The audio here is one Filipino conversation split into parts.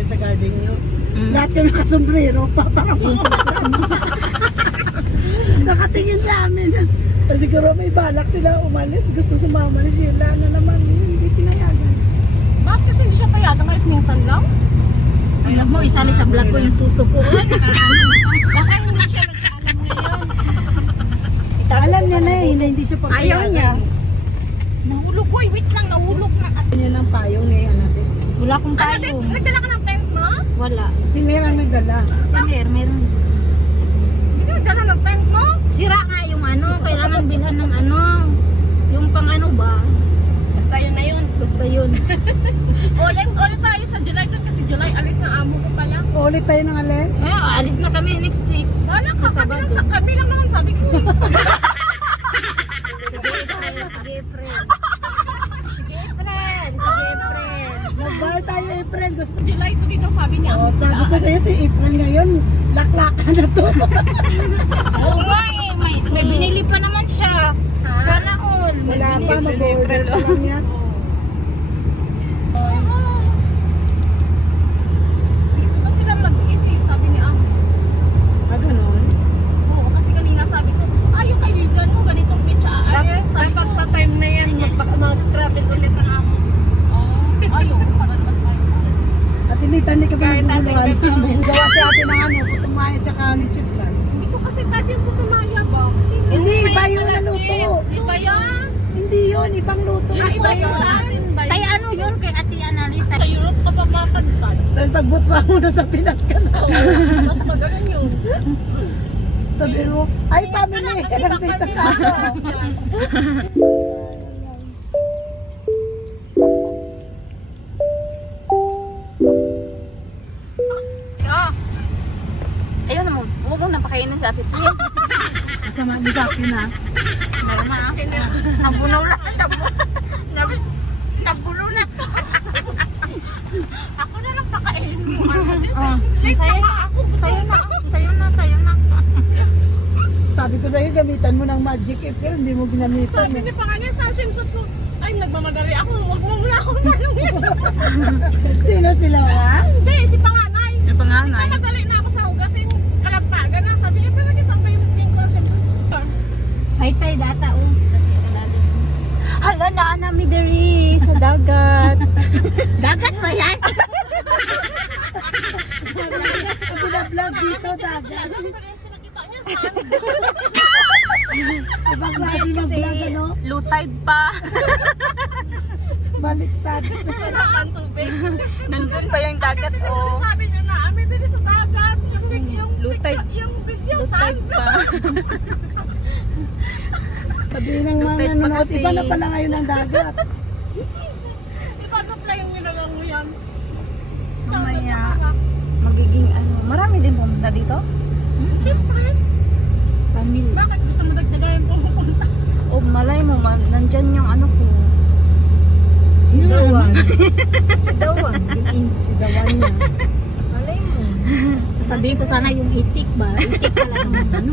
dyan sa garden nyo. Lahat kami nakasombrero pa, parang nakatingin sa amin. Siguro may balak sila umalis. Gusto sumama ni Sheila na naman. Hindi pinayagan. Bakit kasi hindi siya payagan kahit minsan lang? Huwag mo isali sa vlog ko yung suso ko. Baka hindi siya nagkaalam ngayon. Alam niya na eh, na hindi siya pagpayagan. Ayaw niya. Nahulog ko. Wait lang, nahulog na. Yan ang payong ngayon natin. Wala akong tayong. Nagdala ka ng tent mo? Wala. Si Mer ang nagdala. Meron. Hindi ka nagdala ng tent mo? Sira nga yung ano, kailangan bilhan ng ano. Yung pang ano ba? Basta yun na yun. Basta yun. Ulit tayo sa July doon kasi July alis ng amo ko pala. Ulit tayo ng alin. Alis na kami next week. Wala ka, Sa kami lang naman sabi ko. Sige, friend. Mag-bar tayo April. Gusto. July to dito sabi niya. Oh, sabi ko sa'yo si April ngayon, laklakan na to. Oo nga eh, may binili pa naman siya. Sana all. Wala pa, mag-order pa lang yan. Dito na sila mag-eat eh, sabi ni amo. Ah, ganun. Oo, kasi kanina sabi ko, yung kaibigan mo, ganitong beach aalis. Dapat sa time na yan, mag-travel ulit ang amo. Ayaw, mas tayo. At hindi ka ba Kahit nagmumuhan ating sa amin? Gawa si ate ng ano, putumaya tsaka lechip lang. Hindi ko kasi type yung putumaya ba? Kasi Hindi, iba yung naluto. Iba yan. Hindi yun, ibang luto. Iba yung sa atin ba? Kaya ano yun kay Ate Analisa? Sa Europe ka pa makantad. Dahil pagbutwa mo na sa Pinas ka na. Mas magaling yun. Sabi mo, ay family, nandito ka. Ayun na mo, huwag mong napakainin sa Ate Tuya. Masama mo sa akin ha. Meron na. Nabunaw lang. Nabunaw na. Ako na lang pakainin mo. Sa'yo na. Sa'yo na. Sabi ko sa'yo, gamitan mo ng magic April, hindi mo ginamitan. Sabi ni Pangalan sa swimsuit ko, ay nagmamadali ako, wag mo muna ako nalungin. Sino sila ha? Hindi, si Panganay. Yung panganay. Nagmamadali na ako sa hugasin, kalampagan na. Sabi niya, pero nakita ba yung pink ko swimsuit? Hay tayo data oh. Kasi malalim. Hala na nami diri sa dagat. Dagat ba yan? Ang binablog dito, dagat. Pinakita niya saan. Ibang klase ng vlog, ano? Low tide pa. Baliktad. Wala kang tubig. Nandun pa yung dagat oh. Sabi niya na, amin din sa dagat. Lutay. Yung video, Low saan? tide pa. Sabihin ng mga Lutay pa nanonood, kasi. iba na pala ngayon ang dagat. Di ba apply yung nilalang mo yan? Mamaya. Magiging ano, marami din pumunta dito? Siyempre. Family. Bakit gusto mo dagdagayan pumupunta? O malay mo man, nandyan yung ano ko. Sidawan. Sidawan. Sidawan niya. Malay mo. Sasabihin ko sana yung itik ba? Itik pala naman ano.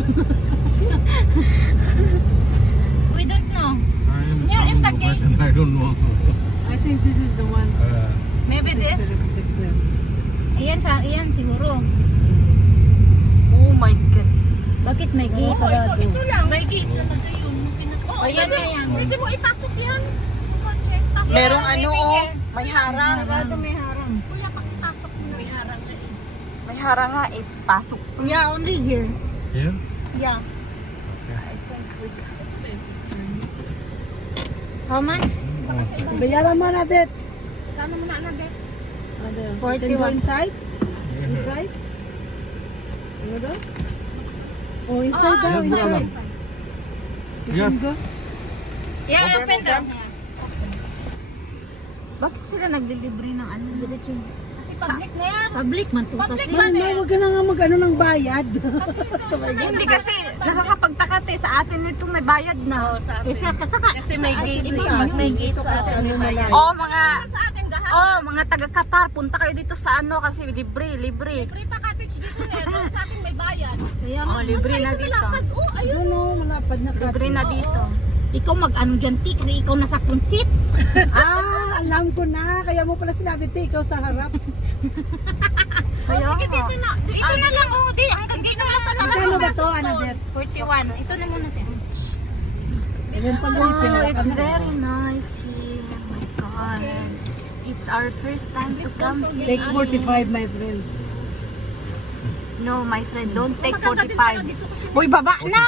We don't know. Yeah, in the game. I don't know also. I think this is the one. Maybe this. Iyan siguro. Oh my God. Bakit may gate? Sarado. Ito lang. May gate naman kayo. Oh, Ayan, pwede, ayan. pwede mo ipasok yan. Kotse. Pasok. Merong Yeah, ano maybe oh, here. may harang. Sarado may harang. Kuya, pakipasok mo na. May harang na eh. May harang nga eh, pasok. Yeah, only here. Here? Yeah. I think we can. How much? Bayaran mo natin. Kano mo na anagay? Ano? 41. Then go inside? Inside? Ano daw? Oh, inside daw, yes, inside. You Yes. can go? Yeah, open daw. Bakit sila naglilibre ng ano? Kasi public na yan. Public man to Public kasi. ba? Ma, huwag ka na nga mag-ano ng bayad. Hindi kasi nakakapagtaka sa atin nito may bayad na. Kasi Kasi may gate. Pag may gate kasi ano malayo. Oh, mga Sa atin gahan. mga taga Qatar, punta kayo dito sa ano kasi libre. Free pa cottage dito eh. Sa atin may bayad. Kaya libre na dito. Oh, ayun. Yun o, malapad na Libre na dito. Ikaw mag-ano dyan, Ti, kasi ikaw nasa punsit. Ah, alam ko na. Kaya mo pala sinabi, te, ikaw sa harap. Kaya Sige, nga. dito na. Ito na lang, oh. Di, hanggang dito lang pala. Magkano ba to, Anadet? 41. Ito na muna siya. Ilan pa mo Oh, it's very nice here. Oh my God. It's our first time to come here. Take 45, my friend. No, my friend, don't take 45. Uy, baba na!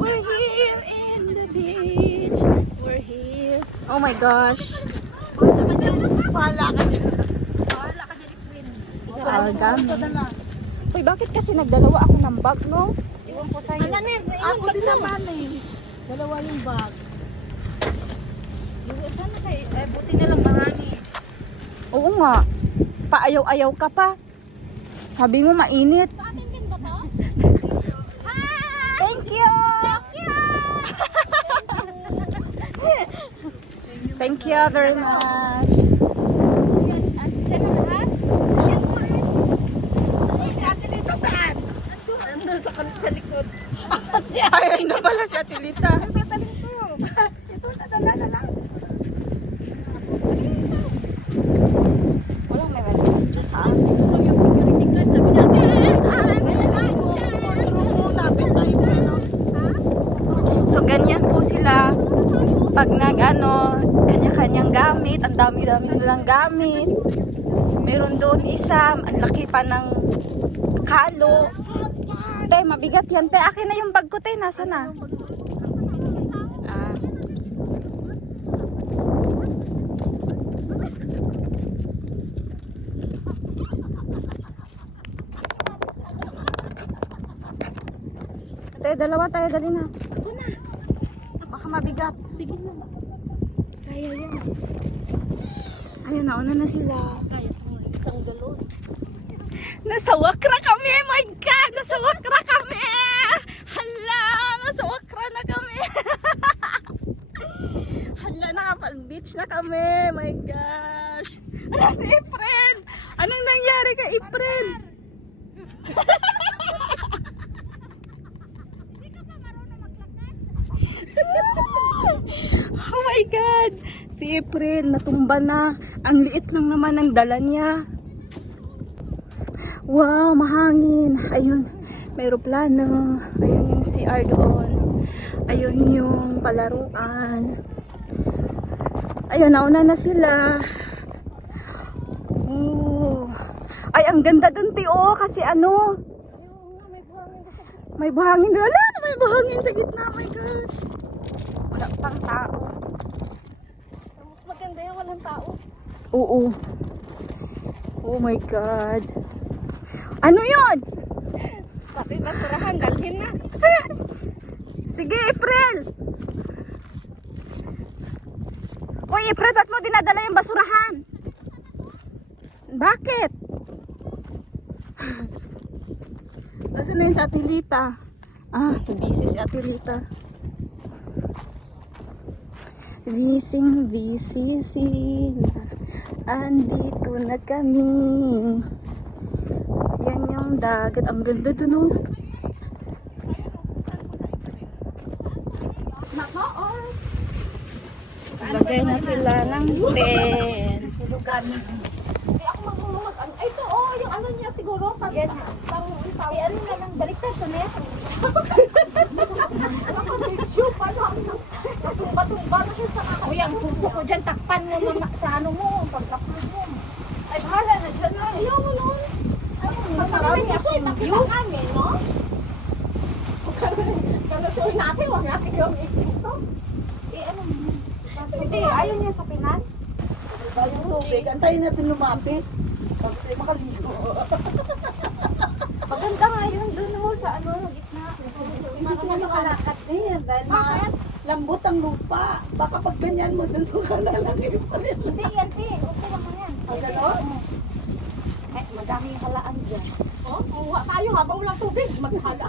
We're here in the beach. We're here. Oh my gosh. Wala ka dyan. Ang dami. Uy, bakit kasi nagdalawa ako ng bag, no? Iwan ko sa'yo. Ako din naman eh. Dalawa yung bag. Sana kayo. Eh, buti na lang mahangin. Oo nga. Paayaw-ayaw ka pa. Sabi mo mainit. Thank you! Thank you very much. Si Ate Lita saan? Nandun sa likod. Ayun na pala si Ate Lita. Tataling ko. Ito, nadala na lang. Walang may message sa amin. Yung security guard, sabi niya, So ganyan po sila pag kanya-kanyang gamit, ang dami-dami nilang gamit. Meron doon isa, ang laki pa ng kalo. Te, mabigat yan. Te, akin na yung bag ko, te. Nasa na? Ah. Te, dalawa tayo, dali na. Baka mabigat. sige na. Kaya yan. Ayun, nauna na sila. Kaya kung isang galon. Nasa Wakra kami! My God! Nasa Wakra kami! Hala! Nasa Wakra na kami! Hala, nakapag-beach na kami! My gosh! Ano si April? Anong nangyari kay April? Oh my God! Si April, natumba na. Ang liit lang naman ng dala niya. Wow, mahangin. Ayun, may aeroplano. Ayun yung CR doon. Ayun yung palaruan. Ayun, nauna na sila. Oh. Ay, ang ganda doon, Tio. Kasi ano? May buhangin doon. Wala na, may buhangin sa gitna. Oh my gosh. Wala pang tao. Mas maganda yan, walang tao. Oo. Oh my God. Ano yun? Kasi basurahan, dalhin na. Sige, April! Uy, April, ba't mo dinadala yung basurahan? Bakit? Nasaan na yung si Ate Lita? Ah, busy si Ate Lita. Busy sila. Andito na kami. Yan yung dagat. Ang ganda dun, oh. Lagay na sila ng tent. Hindi ako magmumag. Ay, ito, oh, yung ano niya siguro. Pag yan, parang ano na lang, baliktad sa net. Tumba na siya sa kakaiba. Uy, ang suso ko dyan, takpan mo mga sa ano mo, pagkapload mo. Ay, bahala na dyan na. Ayaw mo nun. Marami akong views. No? Kalusuin natin, huwag natin gawin ito. Eh, ano mo? Hindi, ayaw niya sa Pinan. Yung tubig, antayin natin lumapit. Pag tayo makaligo. Maganda nga yun dun, oh, sa ano, gitna. Hindi ko na makalakat din dahil lambot ang lupa. Baka pag ganyan mo dun sa kalalagay pa rin. Hindi, yan, okay lang mo yan. Ang gano'n? Ay, madaming halaan dyan. Oh, kuha tayo habang walang tubig. Maghala.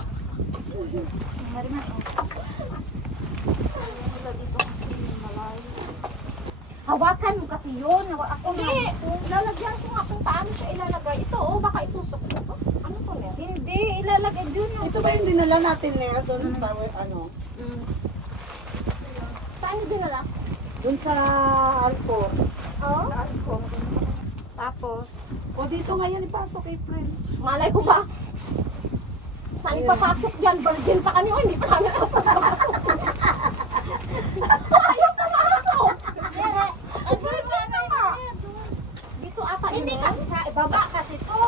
Hawakan mo kasi yun. Ako hindi. Lalagyan ko nga kung paano siya ilalagay. Ito, oh, baka itusok mo. Ano to, Ner? Hindi, ilalagay dun. Ito ba yung dinala natin, Ner? Doon sa ano? Saan yung dinala? Doon sa Alcor. Oh? Sa Alcor. Tapos, O dito ngayon ipasok, April. Malay ko ba? Saan ipapasok dyan? Virgin pa kami. O, hindi pa namin ako papasok. Ayaw pumasok. Dito ata yun. Hindi kasi sa baba kasi to.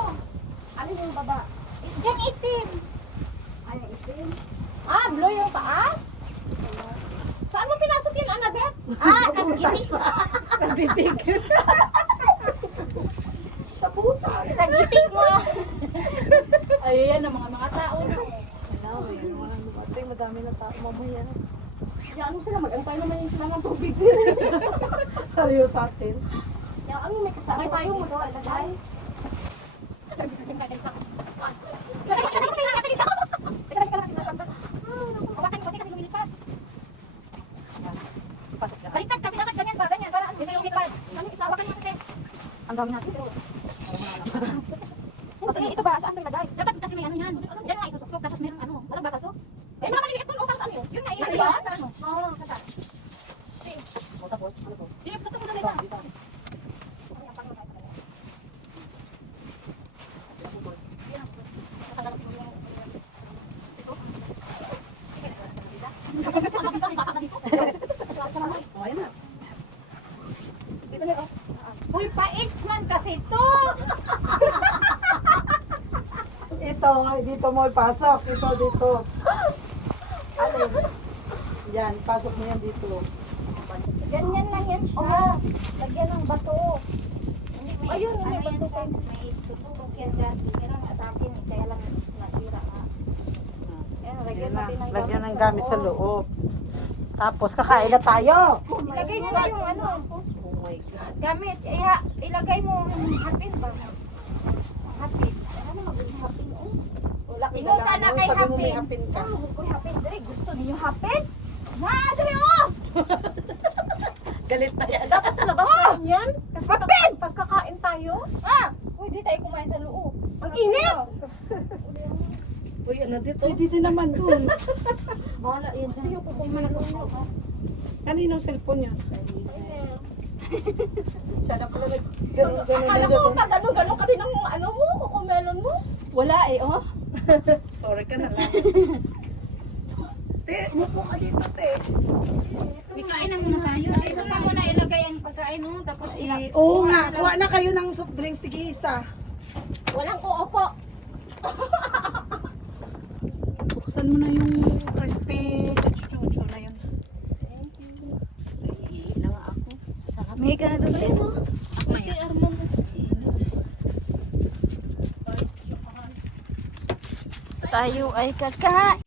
Ano yung baba? Yan itim. Ano itim? Ah, blue yung taas? Saan mo pinasok yun, Anadet? Ah, sa gitid. Sa butas. Sa gitid mo. Ayan ang mga tao. Ano, yun. Mga dumating, madami na tao mamaya. Yan, ano sila? Mag-antay naman yung sila ng tubig. Karyo sa atin. Yan, ano, may kasakay tayo mo. Lagay. Baliktad kasi dapat ganyan ba? Ganyan. Para hindi kayo lumipad. Ano, isawakan mo kasi. ang dami natin. Kasi ito ba, saan ito ilagay? Dapat kasi may ano yan. Yan nga isusuklok. Tapos meron ano. Parang bata to. Eh, mga maliliit kung utang saan yun? Yun na Ano yun. ba? Sa ano? Oo, sa taas. O tapos, ano po? Yung susok mo na nila. O, ayun na. Uy, pa-X man kasi to. Ito, dito mo ipasok. Ito, dito. Ano? Yan, pasok mo yan dito. Ganyan lang yan siya. Lagyan ng bato. Hindi, may, Ayun, ano may yan bato siya, may tutulog yan dyan. Meron nga sa akin, kaya lang nasira nga. Yan, lagyan Yan na. natin ng Lagyan ng gamit sa loob. Tapos, kakain na tayo. Ilagay mo na yung ano, Oh my God. gamit. Ilagay mo yung hapin ba? Hapin. Ano magiging hapin? Wala kang Ingon ka na kay Sabi mo may Hapin. hapin ka. Uy, hapin. Dali, gusto niyo hapin? Ma, dali oh! Galit na yan. Dapat sa labas oh! Yan. Kasi pagkakain tayo. Ah! Uy, di tayo kumain sa loob. Ang init. Uy, ano dito? Uy, dito naman dun. Bahala yun. Kasi yung kukumain ko. Kaninong cellphone niya? Siya na pala nag-ganun-ganun na Akala siya. mo pa gano'n-gano'n ka din ang ano mo, kukumelon mo. Wala eh, oh. Sorry ka na lang. Te, mupo ka dito, te. May kain na muna tayo. Dito na muna ilagay ang pagkain mo. Tapos Oo nga, kuha na kayo ng soft drinks, tig-isa. Walang uupo. Buksan mo na yung crispy chuchu na yun. Ay, na nga ako. Sarap. May ka na doon sa'yo, no? si Armand. Tayo ay kakain.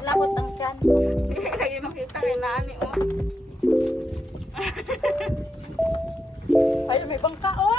Labot ang tiyan. Lagi makita kay Nani, oh. Ay, may bangka oh.